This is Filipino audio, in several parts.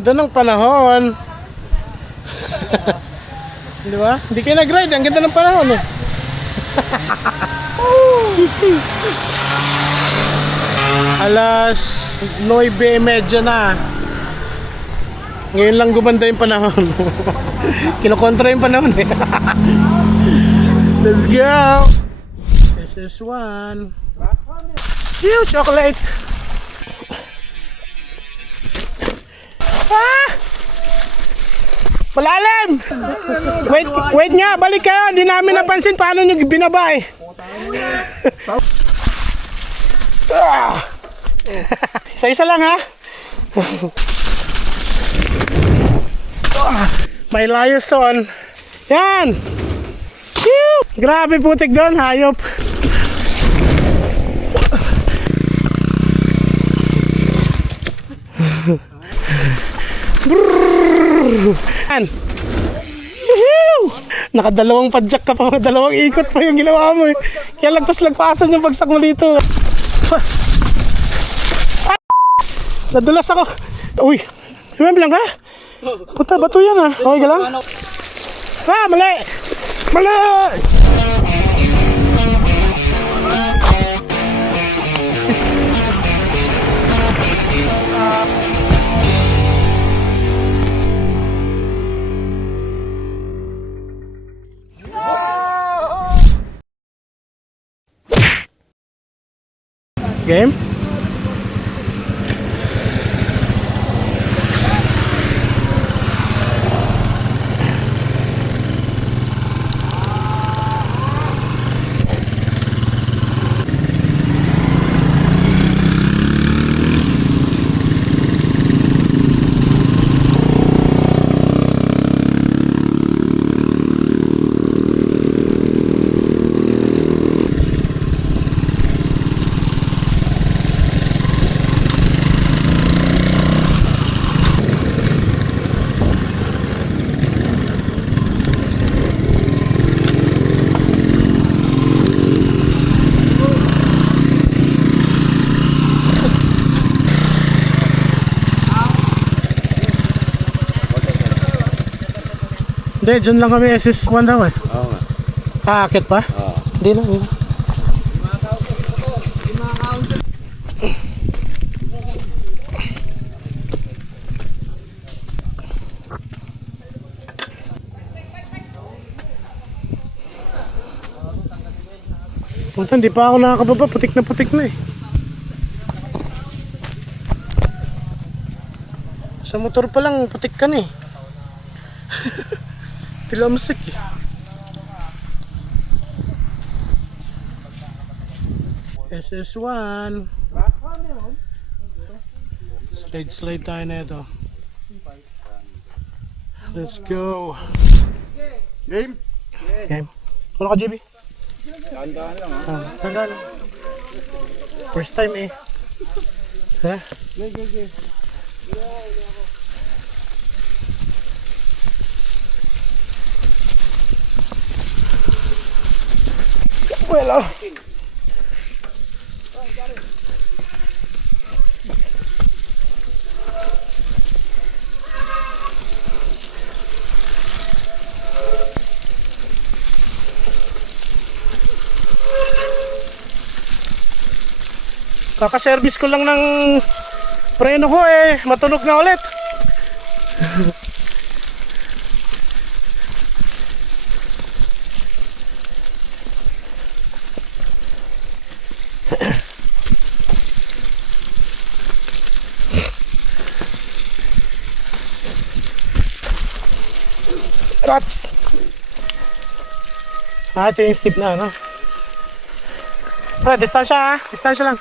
Ganda ng panahon. Di ba? Hindi kayo nag-ride. Ang ganda ng panahon eh. Alas 9:30 na. Ngayon lang gumanda yung panahon. Kinokontra yung panahon eh. Let's go. This is one. Ew, chocolate. Ah! Malalim! Wait nga, balik kayo. Hindi namin napansin paano nyo binaba eh. Ah! Isa-isa lang ha. May layos doon. Yan! Ew! Grabe putik doon, hayop. Yan. Nakadalawang padjak ka pa, dalawang ikot pa yung ginawa mo eh. Kaya lagpas-lagpasan yung bagsak mo dito. Nadulas ako. Uy, remember lang ha? Puta, bato yan ha. Okay ka lang? Ah, mali! Mali! Game? Hindi, dyan lang kami SS1 daw eh. Oo nga. Aakit pa? Oo. Hindi na, hindi na. Punta, hindi pa ako nakakababa. Putik na eh. Sa motor pa lang, putik ka na eh. Tilamsik eh. SS1. Slide tayo na ito. Let's go. Game? Game. Wala ka, JB? Dahan-dahan lang ha. Tandaan. First time eh. Ha? Game. Well, kaka-service ko lang ng preno ko eh, matunog na ulit. Rats. Ito yung steep na ano. Pre, distansya ha. Distansya lang.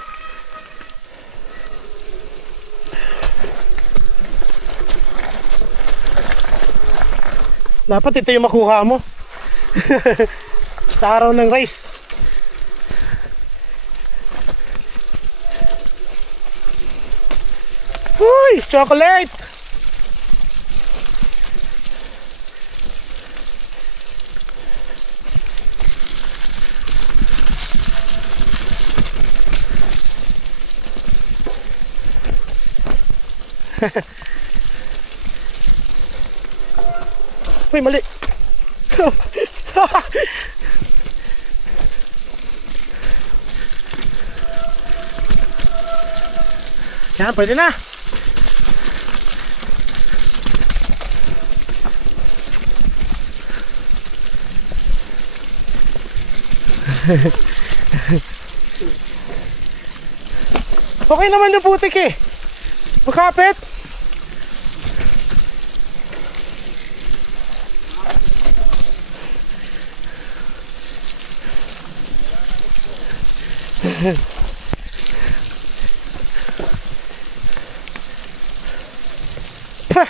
Dapat ito yung makuha mo. Sa araw ng race. Uy, chocolate. Uy, mali. Yan, pwede na. Okay naman yung putik eh. Makapit. Pah!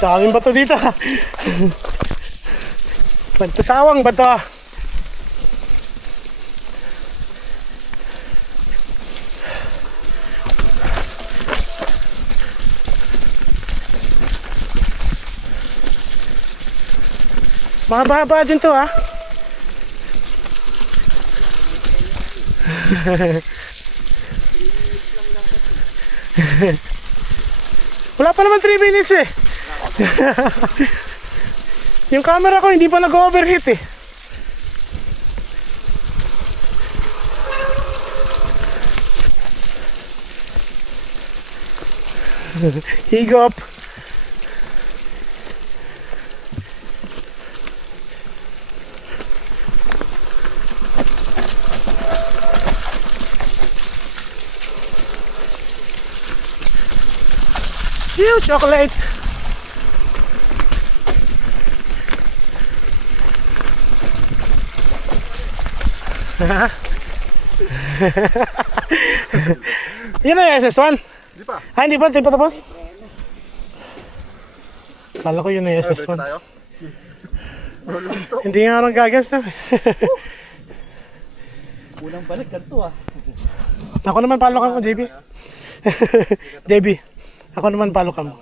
Daming bato dito. Bantusawang bato. Mahaba-haba din to ha. Wala pa naman 3 minutes eh. Yung camera ko hindi pa nag-overheat eh. Higop. Yung chocolate. Yun na yung SS1? Di pa. Ah, hindi pa tapos? Kala ko yun na yung SS1. Tayo. Hindi nga orang gagas na. Unang balik ganito ah. Ako naman palo ka mo, JB. JB, ako naman palo ka mo.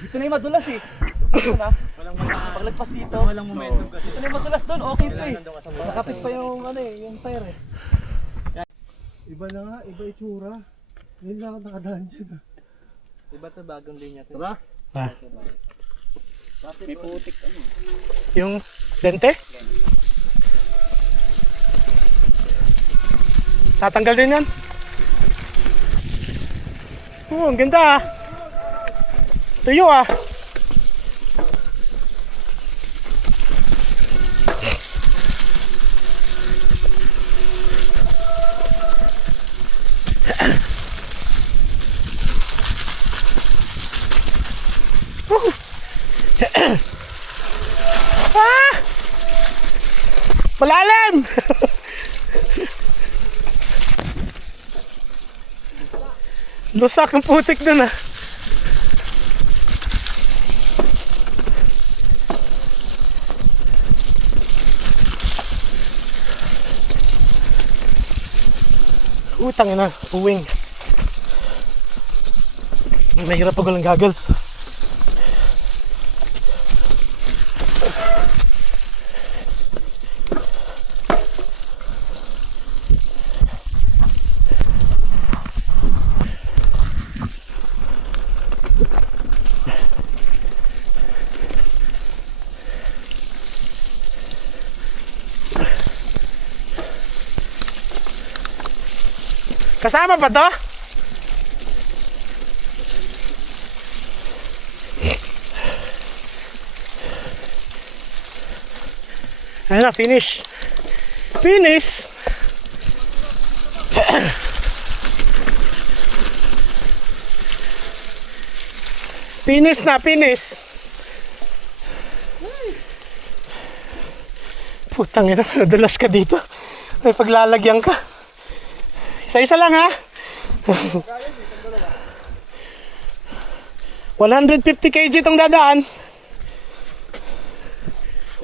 Dito na yung madulas eh. Dito na. Paglagpas dito. Walang momentum kasi. Dito na yung madulas doon. Okay pa eh. Nakapit pa yung ano eh, yung tire eh. Iba na nga, iba itsura. Ngayon lang ako nakadaan dyan. Iba to bagong linya to. Tara. Ah, May putik ano. yung lente? Tatanggal din yan? Oh, ang ganda ah. Tuyo ah. Ah! Malalim! Lusak ang putik dun ah. Utang na, uwing. Mahirap pag walang goggles. Kasama ba to? Ayun na, finish. Finish! Finish na, finish! Putang ina, nadulas ka dito. May paglalagyan ka. Isa-isa lang ha. 150 kg itong dadaan.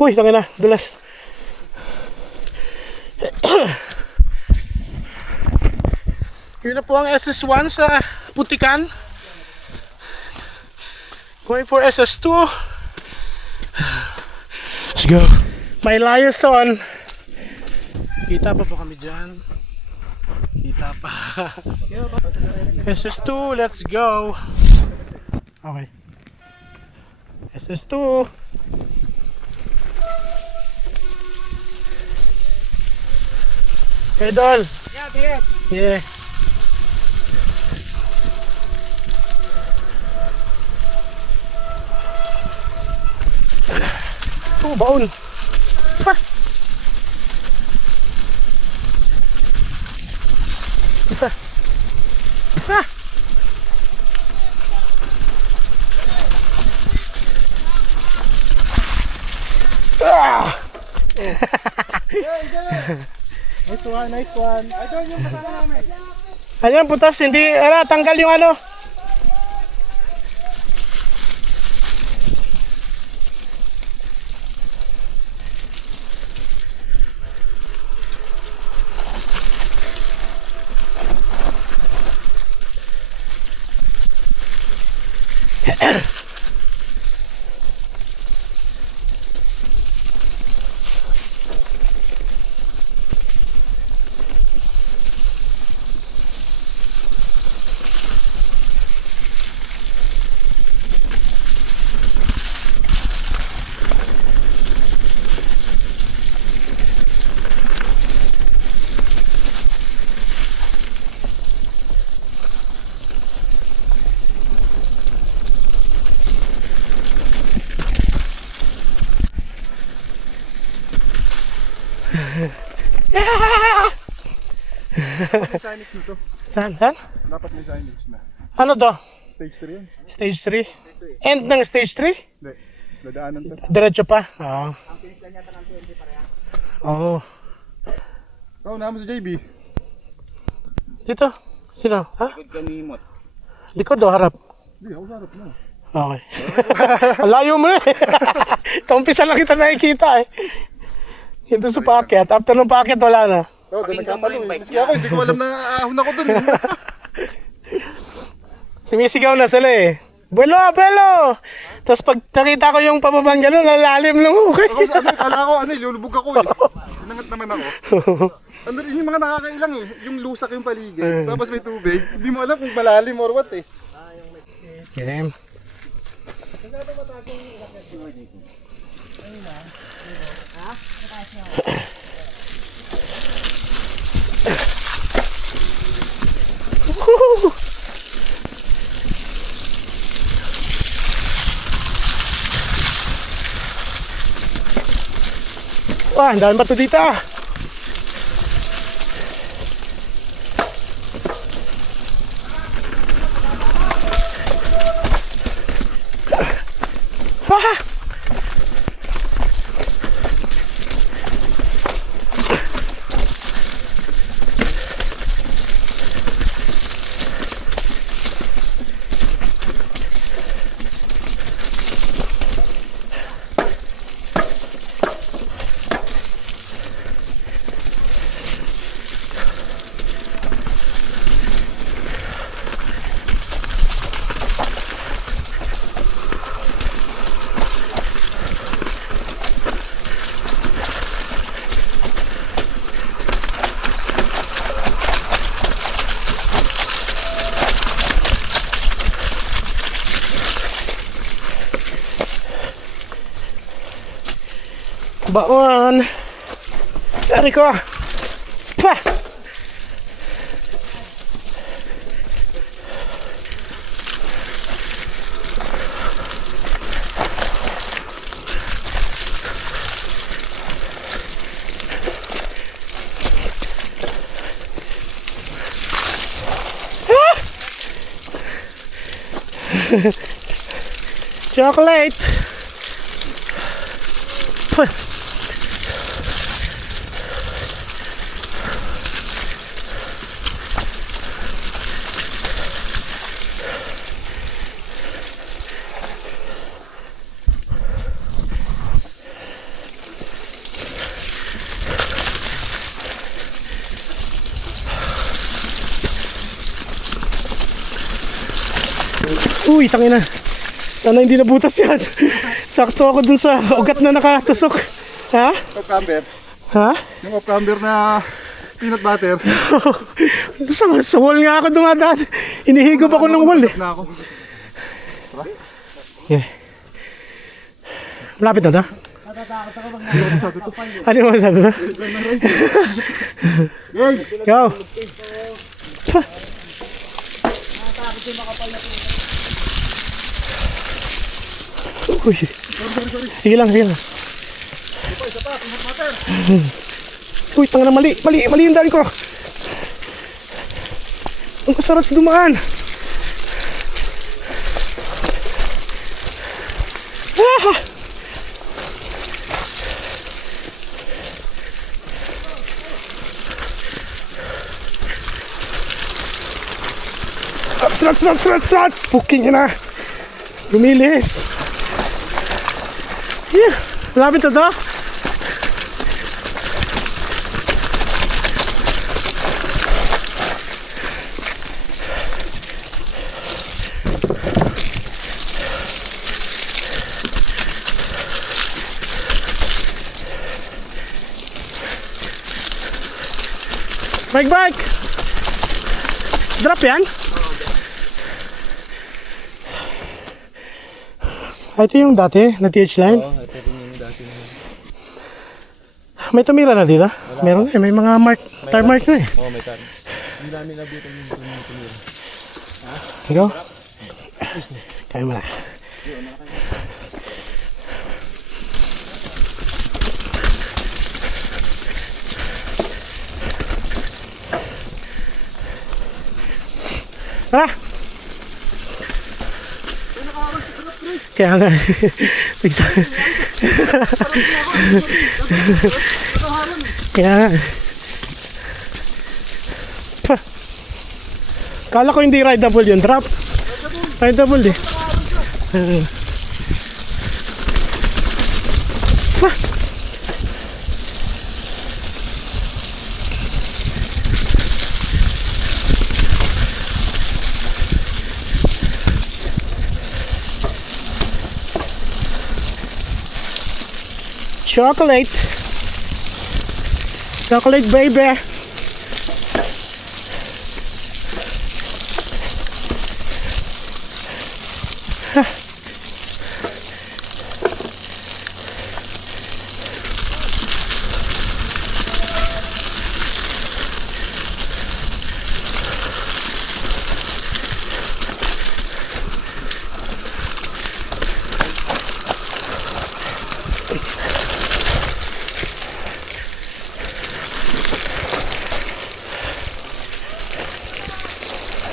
Uy, tangin na, dulas. Yun na po ang SS1 sa Putikan. Going for SS2. Let's go. May liaison. Kita pa ba kami dyan? Kita pa. SS2, let's go. Okay. SS2. Hey, Dol. Yeah, tiyak. Yeah. Oh, baon. Pa. Pa. Pa. Ah. Nice one, nice one. Ay, doon yung kasama namin. Ayan, putas, hindi, tanggal yung ano. May signage nito. Saan? Dapat may signage na. Ano to? Stage 3 yan. Stage 3? End ng stage 3? Hindi. Dadaanan to. Diretso pa? Oo. Oo. Ikaw naman si JB. Dito? Sino? Ha? Good kanimot. Likod o harap? Hindi, ako sarap na. Okay. Ang layo mo na eh. Umpisa lang kita nakikita eh. Ito sa packet. After ng packet, wala na. Oo, doon nagkatalo eh. Maski ako, hindi ko alam na ahon ako doon. Sumisigaw na sila eh. Belo, belo! Tapos pag nakita ko yung pababang gano'n, lalalim lang ako. Ako sa ano, kala ko ano, ilulubog ako eh. Sinangat naman ako. Ano rin yung mga nakakailang eh. Yung lusak yung paligid, tapos may tubig. Hindi mo alam kung malalim or what eh. Okay. Wah, ang daming bato dito ah. Ah! Baon. Dari ko. Pa. Chocolate. Pa. Uy, tangina. Sana hindi nabutas yan. Sakto ako dun sa ugat na nakatusok. Ha? Off-camber. Ha? Yung off-camber na peanut butter. Sa wall nga ako dumadaan. Hinihigop ako ng wall eh. Na ako. Yeah. Malapit na to? Ano yung masabi to? Go! Pa. Uy. Sige lang, sige lang. Uy, tanga na mali yung daan ko. Ang kasarap sa dumaan. Ah! Slats! Puking na. Lumilis. Yeah, malapit na to. Bike! Drop yan? Ito yung dati na TH line? Oo, ito rin yung dati na. May tumira na dito? Meron eh, may mga mark, tar mark na eh. Oo, may tar. Ang dami nabutan yung tumira. Ikaw? Kaya mo na. Tara! Kaya nga. Kaya nga. Pa. Kala ko hindi rideable yun. Drop. Rideable eh. Pa. Chocolate baby.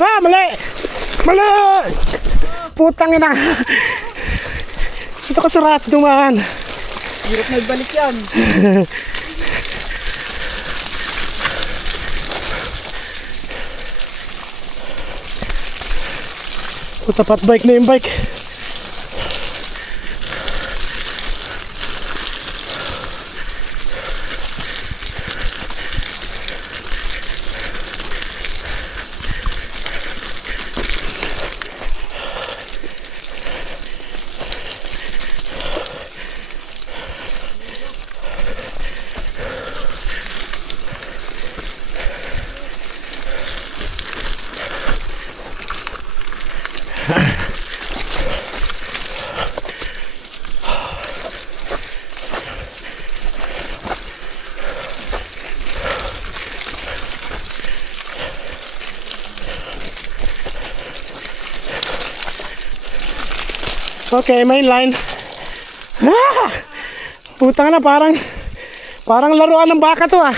Ah, mali! Mali! Putang ina! Ito ka sa rats dumaan. Hirap na ibalik yan. Puta, pat bike na yung bike. Okay, main line. Ah! Putang na, parang laruan ng baka to ah.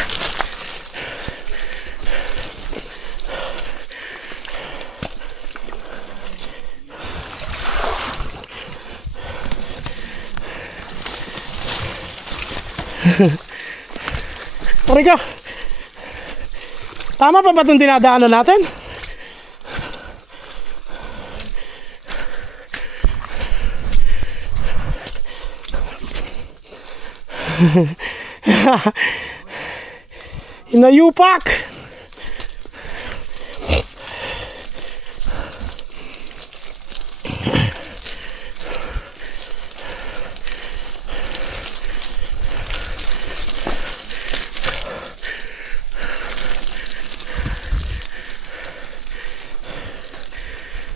Rico, tama pa ba itong dinadaanan natin? Inayupak!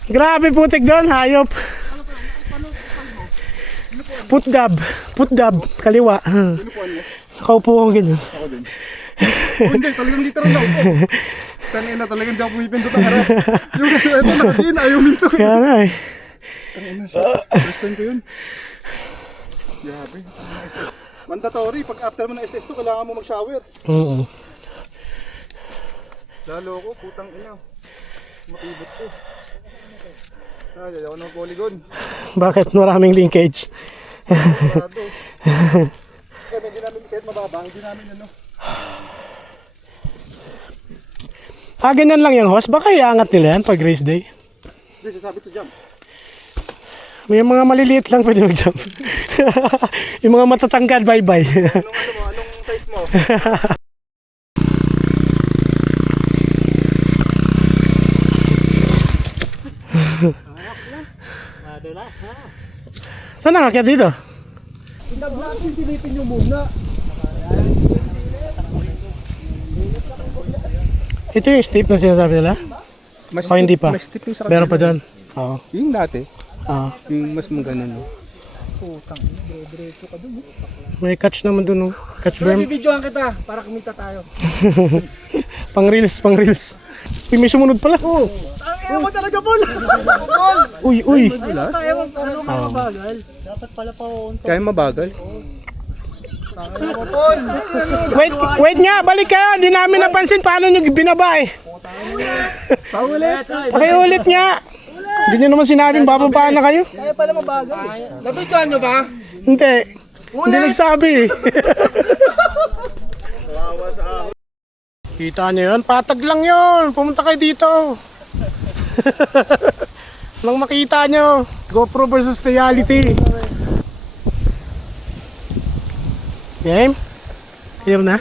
Grabe putik doon, hayop. Putdab, kaliwa. Pinupuan mo? Nakaupo akong ganyan. Ako din. Hindi, talagang dito rin ako. Tangin na talagang di ako pumipindot ang harap. Yung ito nakatiin, ayaw minto. Kaya nga eh. Tangin na, first time ko yun. Grabe. Mandatory, pag after mo ng SS2, kailangan mo mag-shower. Oo. Lalo ko, putang ina. Makibot ko. Ay, ayaw ng polygon. Bakit maraming linkage? Sarado. Kaya hindi namin kahit mababa, hindi namin ano. Ganyan lang yung host. Baka iangat nila yan pag race day. Hindi, sasabit sa jump. May mga maliliit lang pwede mag-jump. Yung mga matatangkad, bye-bye. Anong size mo? Saan nakakit dito? Natin silipin nyo muna. Ito yung steep na sinasabi nila? O hindi pa? Mas stick yung sa Meron pa doon? Oo. Yung dati, Oo. yung mas maganda no. May catch naman doon. Oh. Catch berm. Bibidyoan kita para kumita tayo. Pang reels. Uy, may sumunod pala. Ewan mo talaga, Paul! Uy. Ewan ko, ano ka mabagal? Dapat pala pa Kaya mabagal. Wait nga, balik kayo. Hindi namin napansin paano nyo binaba eh. Paulit! Pakiulit nga. Hindi nyo naman sinabing bababaan na kayo. Kaya pala mabagal. Nabidyoan nyo ba? Hindi. Hindi nagsabi eh. Kita nyo yun? Patag lang yun. Pumunta kayo dito. Nang makita nyo. GoPro versus reality. Game? Clear na?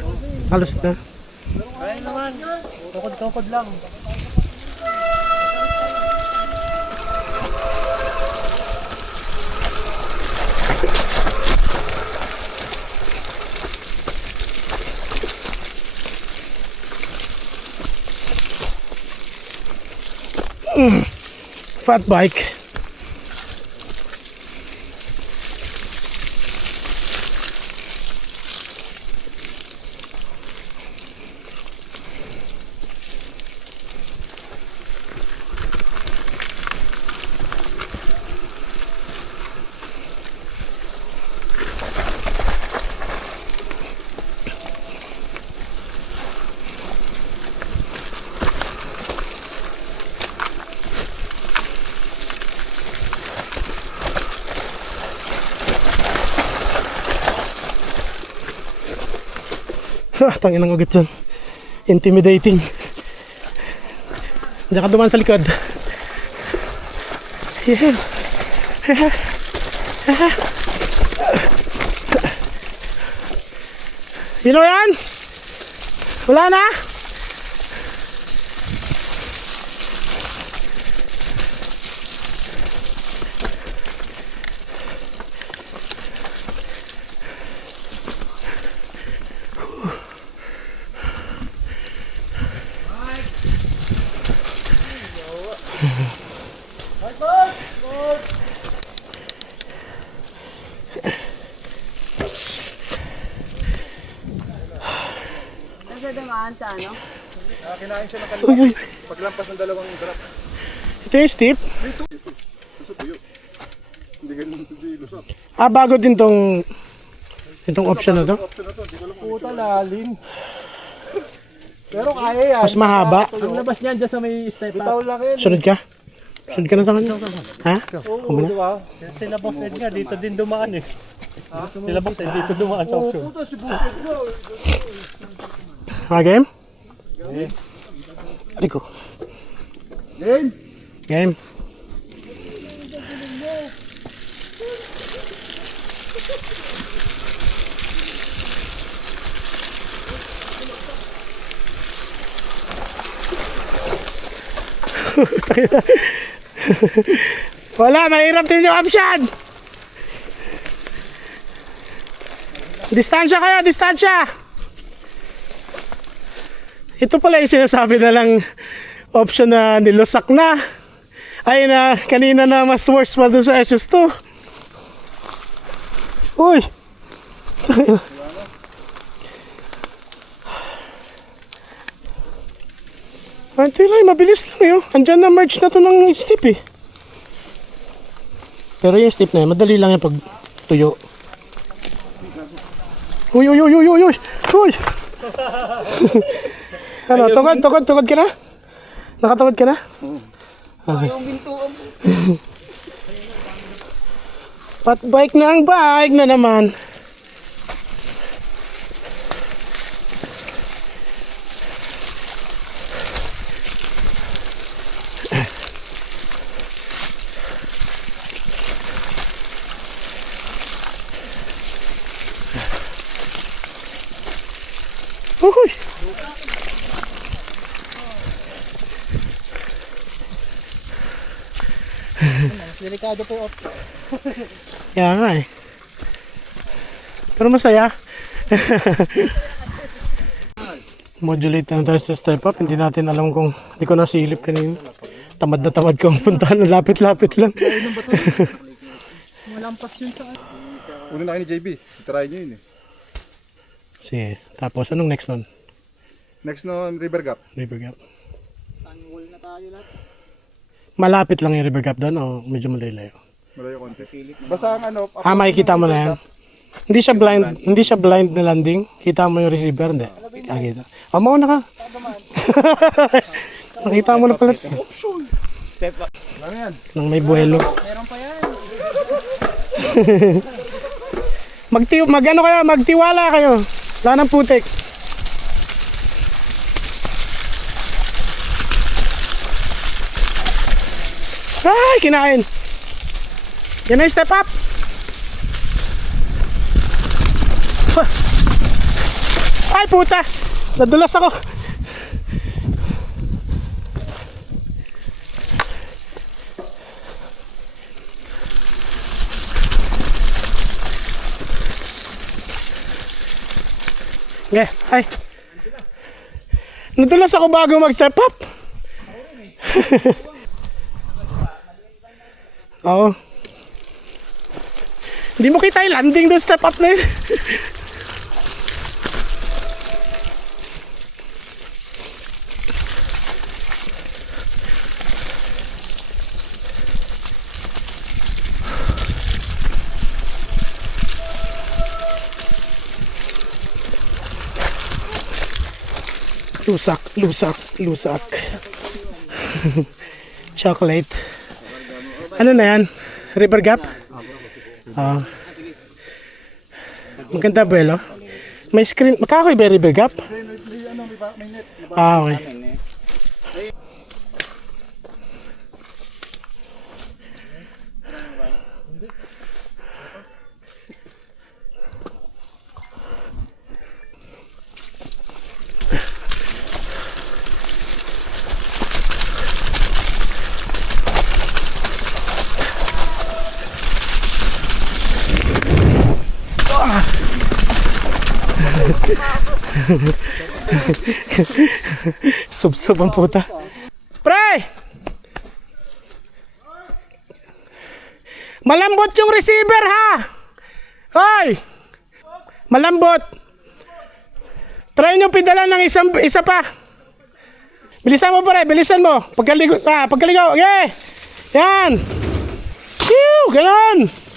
Halos na. Kaya naman. Tukod-tukod lang. Fat bike. Tangin ang ugat dyan. Intimidating. Diyan ka duman sa likod. Yeah. You know yan? Wala na? Kasi dumaan sa ano? Kinain siya ng Uy, uy. paglampas ng dalawang drop. Ito yung steep. Lusot yun. Hindi ganun, hindi lusot. Bago din itong option na to. Option na to, hindi ko alam. Puta lalim. Pero kaya yan. Mas mahaba. Ang labas niyan dyan sa may step up. Bitaw lang yun. Sunod ka? Sunod ka na sa kanya? Ha? Oo, di ba? Sila Boss Ed nga, dito din dumaan eh. Sila Boss Ed, dito dumaan sa option. Puta si Buset ko. Game? Aliko. Game! Game. Wala, mahirap din yung option. Distansya kayo, distansya. Ito pala yung sinasabi na lang option na nilusak na. Ay na, kanina na mas worse pa doon sa SS2. Uy! Ante lang, mabilis lang yun. Andyan na merge na to ng steep eh. Pero yung steep na yun, madali lang yung pag tuyo. Uy, uy, uy, uy, uy, uy! Uy! Ano, tugod ka na? Nakatugod ka na? Okay. Bike na ang bike na naman. Uy! Delikado po off. Kaya nga eh. Pero masaya. Modulate na tayo sa step up. Hindi natin alam kung hindi ko nasilip kanina. Tamad na tamad kong puntahan. Lapit-lapit lang. Malampas yun sa Una na kayo ni JB. Try nyo yun eh. Sige. Tapos anong next nun? Next no, River Gap. River Gap. tanwol na tayo lahat. Malapit lang yung River Gap doon o medyo malayo? Malayo konti. Basta ang ano, Makikita mo na yan. Hindi siya blind na landing. Kita mo yung receiver, hindi. Nakita. Mauna ka. Nakita mo na pala. ano yan? Nang may buwelo. Meron pa yan. Magtiwala kayo. Wala ng putik. Ay, kinain. Yan na, step up. Ay, puta. Nadulas ako. Yeah, ay. Nadulas ako bago mag-step up. Oo. Hindi mo kita yung landing doon, step up na yun. Lusak. Chocolate. Ano na yan? River Gap? Maganda buwelo. May screen. Makakoy ba River Gap? Okay. Sub ang puta. Pre! Malambot yung receiver ha! Hoy! Malambot! Try nyo pidalan ng isa pa. Bilisan mo pare, bilisan mo. Pagkaligo. Yeah! Yan! Pew! Ganon!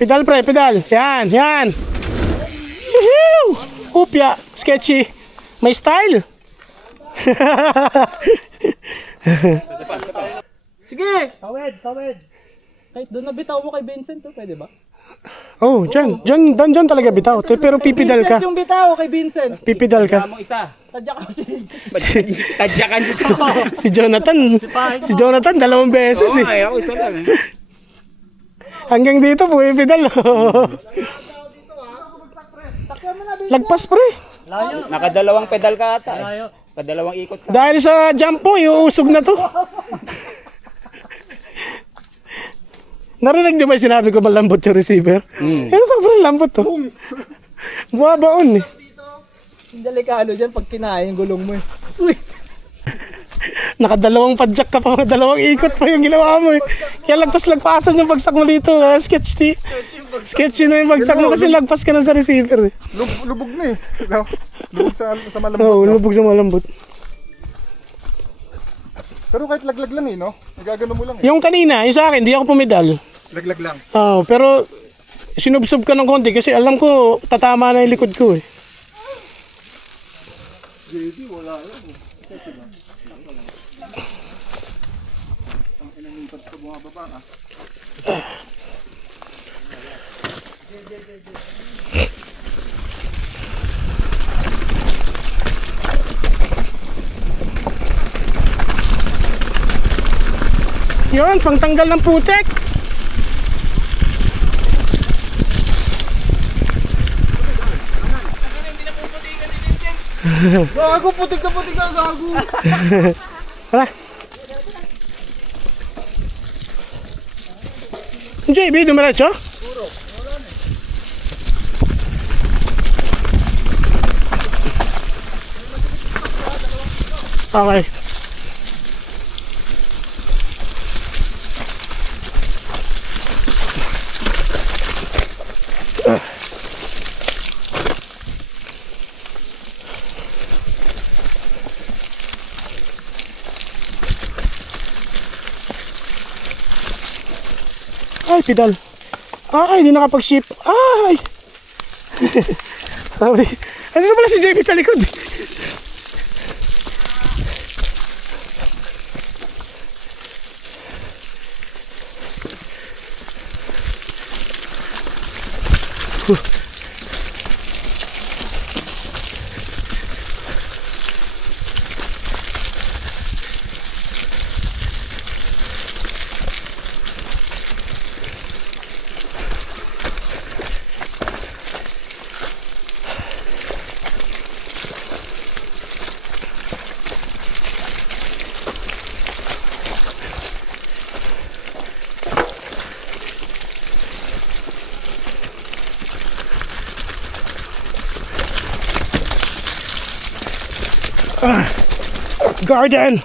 Pedal pre, pedal. Yan. Yuhu! Upya, sketchy. May style. Sige! Tawid. Kahit doon nabitaw mo kay Vincent to, pwede ba? Oh, dyan talaga bitaw. Pero pipidal ka. Vincent yung bitaw kay Vincent. Pipidal ka. Tadya ka kasi. Tadyakan dito. Si Jonathan 2 beses eh. Ay, ako isa lang. Hanggang dito pumipidal. Lagpas pre. Nakadalawang pedal ka ata. Layo. Padalawang ikot ka. Dahil sa jump mo, iuusog na to. Narinig niyo ba yung sinabi ko malambot yung receiver? Yan, sobrang lambot to. Buwabaon eh. Yung delikado dyan pag kinain yung gulong mo eh. Uy! Nakadalawang padjak ka pa, dalawang ikot pa yung ginawa mo eh. Kaya lagpas-lagpasan yung bagsak mo dito. Sketchy. Sketchy na yung bagsak mo kasi lagpas ka na sa receiver eh. Lubog na eh. No? Lubog sa malambot. Oo, no? lubog sa malambot. Pero kahit laglag lang eh, no? Nagagano mo lang eh. Yung kanina, yung sa akin, di ako pumedal. Laglag lang. Oo, pero sinubsob ka ng konti kasi alam ko tatama na yung likod ko eh. Yun, pangtanggal ng putek. Gago, putik na gago! Hala. JB, dumiretso? Okay. Ay, pedal. Ay, hindi nakapag-ship. Ay! Sorry. Ano na pala si JB sa likod? Garden.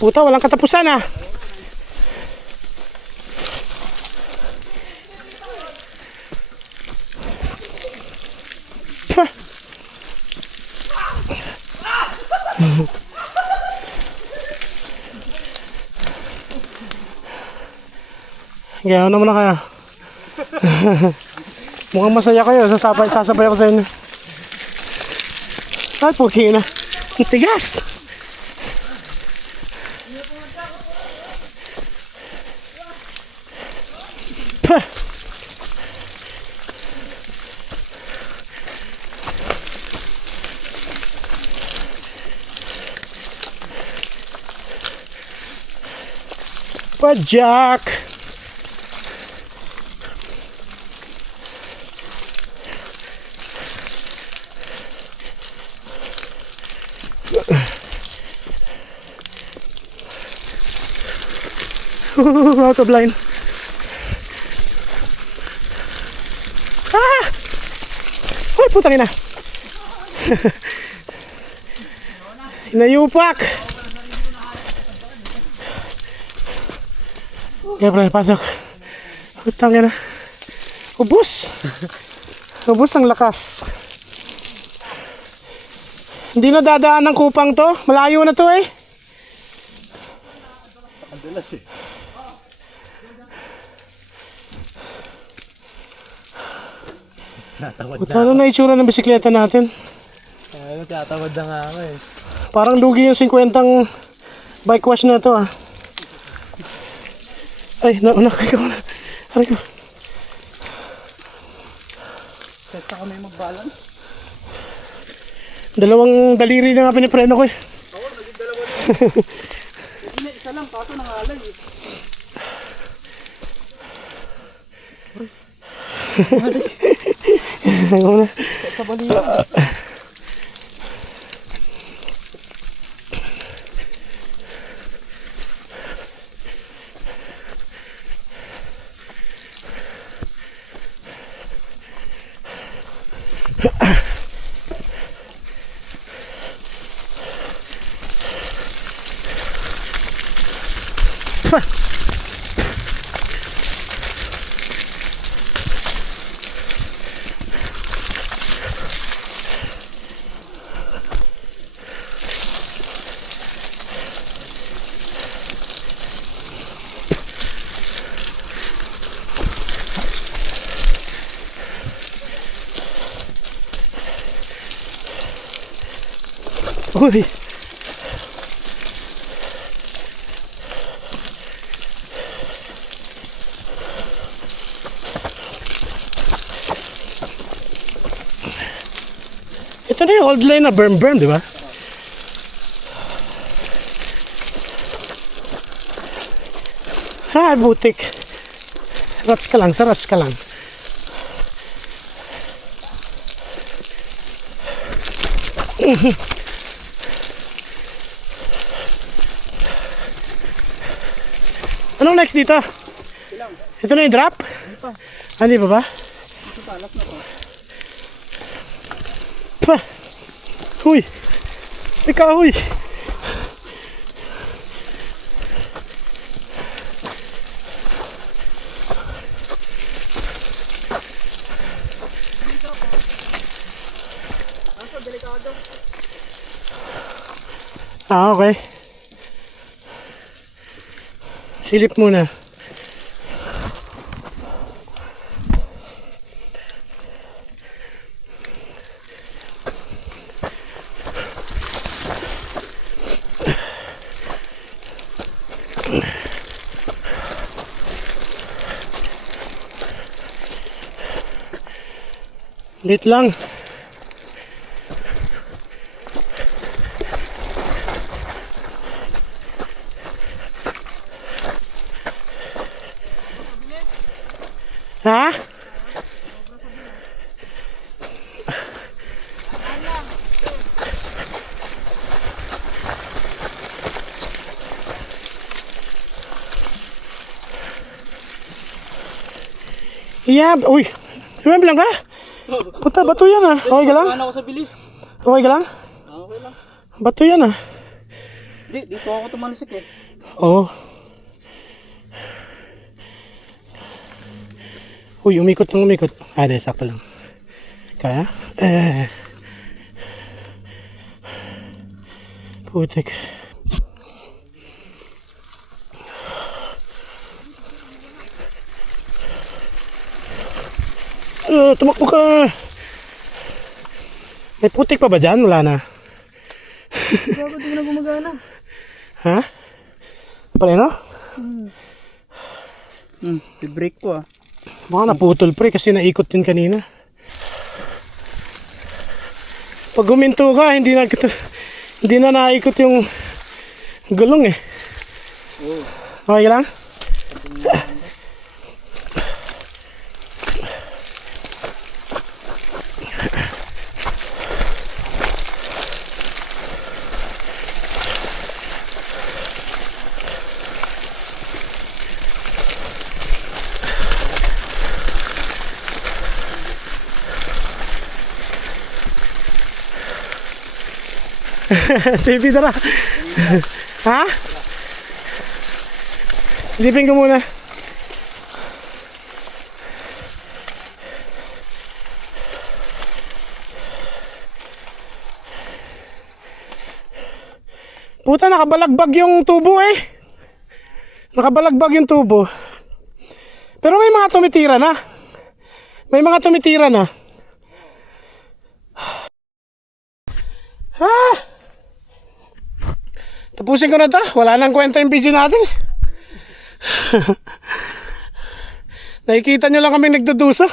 Puta, walang katapusan ah. Kaya ano naman na kaya? Mukhang masaya kayo. Sasabay ako sa inyo. Ay, puki na. Ang tigas. Pah. Pajak. Out of line. Ah! Ay, putang ina. Inayupak. Okay, pre, pasok. Putang ina. Ubus. Ubus ang lakas. Hindi na dadaan ng kupang to. Malayo na to eh. Ano na itsura ng bisikleta natin? Ano, tatawad na nga ako eh. Parang lugi yung 50 bike wash na to ah. Ay, naunak ko na. Aray ko. Testa ko na yung mag-balance. Dalawang daliri na nga pinipreno ko eh. Oo, naging dalawa na. Hindi, isa lang, kaso nangalay eh. Ayaw na. Sa balila. Uy. Ito na yung old line na berm, di ba? Ha, butik. Rats ka lang, sa rats ka lang. Anong next dito? Ito na yung drop? Hindi pa ba? Pa! Huy! May kahoy! Ah, okay. Silip muna. Lit lang. Ha? Yeah, uy. Remember lang ka? Puta, bato yan ah. Okay ka lang? Ano ako sa bilis? Okay ka lang? Okay lang. Bato yan ah. Hindi, dito ako tumanisik eh. Oo. Uy, umikot ng umikot. Ah, di, sakto lang. Kaya? Putik. Tumakbo ka. May putik pa ba dyan? Wala na. Bakit di na gumagana? Ha? Preno? I-break ko ah. Baka naputol pre kasi naikot din kanina. Pag guminto ka, hindi na naikot yung gulong eh. Okay lang? TV tara. Ha? Silipin ko muna. Puta, nakabalagbag yung tubo eh. Nakabalagbag yung tubo. Pero may mga tumitira na. May mga tumitira na. Ah! Tapusin ko na to. Wala nang kwenta yung video natin. Nakikita nyo lang kami nagdudusa.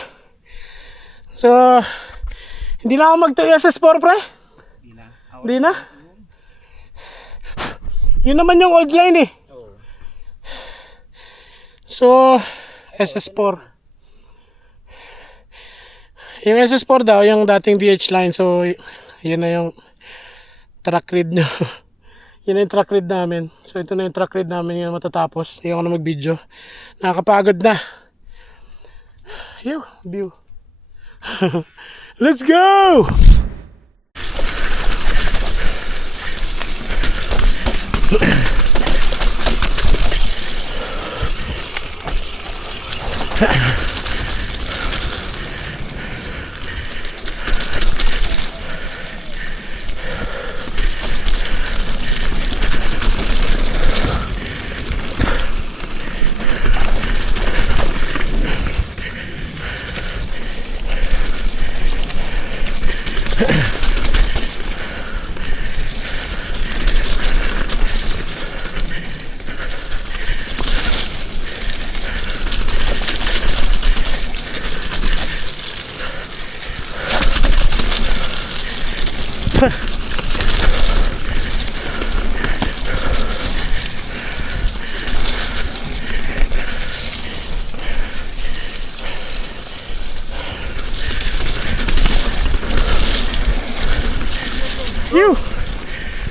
So, hindi na ako magta-SS4 pre. Hindi na. Yun naman yung old line eh. So, SS4. Yung SS4 daw, yung dating DH line. So, yun na yung track read nyo. Yun na yung track read namin. So ito na yung track read namin yung matatapos. Ayaw ko na mag-video. Nakakapagod na. View. Let's go!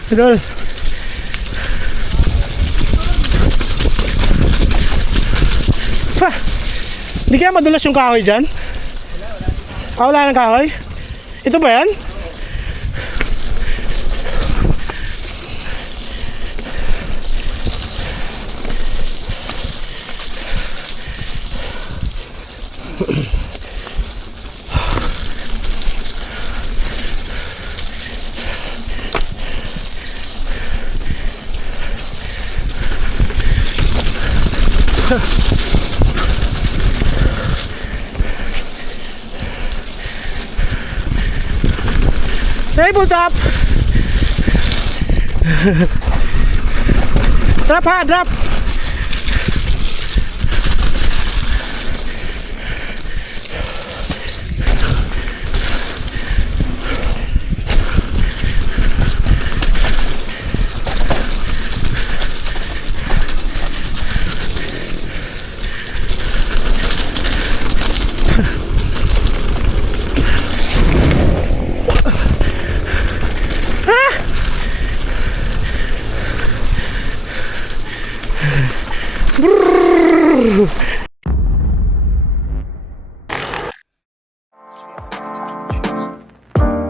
Idol. Ha! Hindi kaya madulas yung kahoy dyan? Wala ng kahoy? Ito ba yan? Tabletop. Drop ha, drop.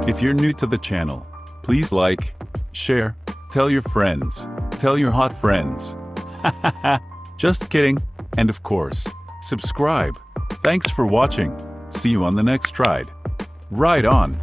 If you're new to the channel, please like, share, tell your friends, tell your hot friends. Just kidding. And of course, subscribe. Thanks for watching. See you on the next ride. Ride on.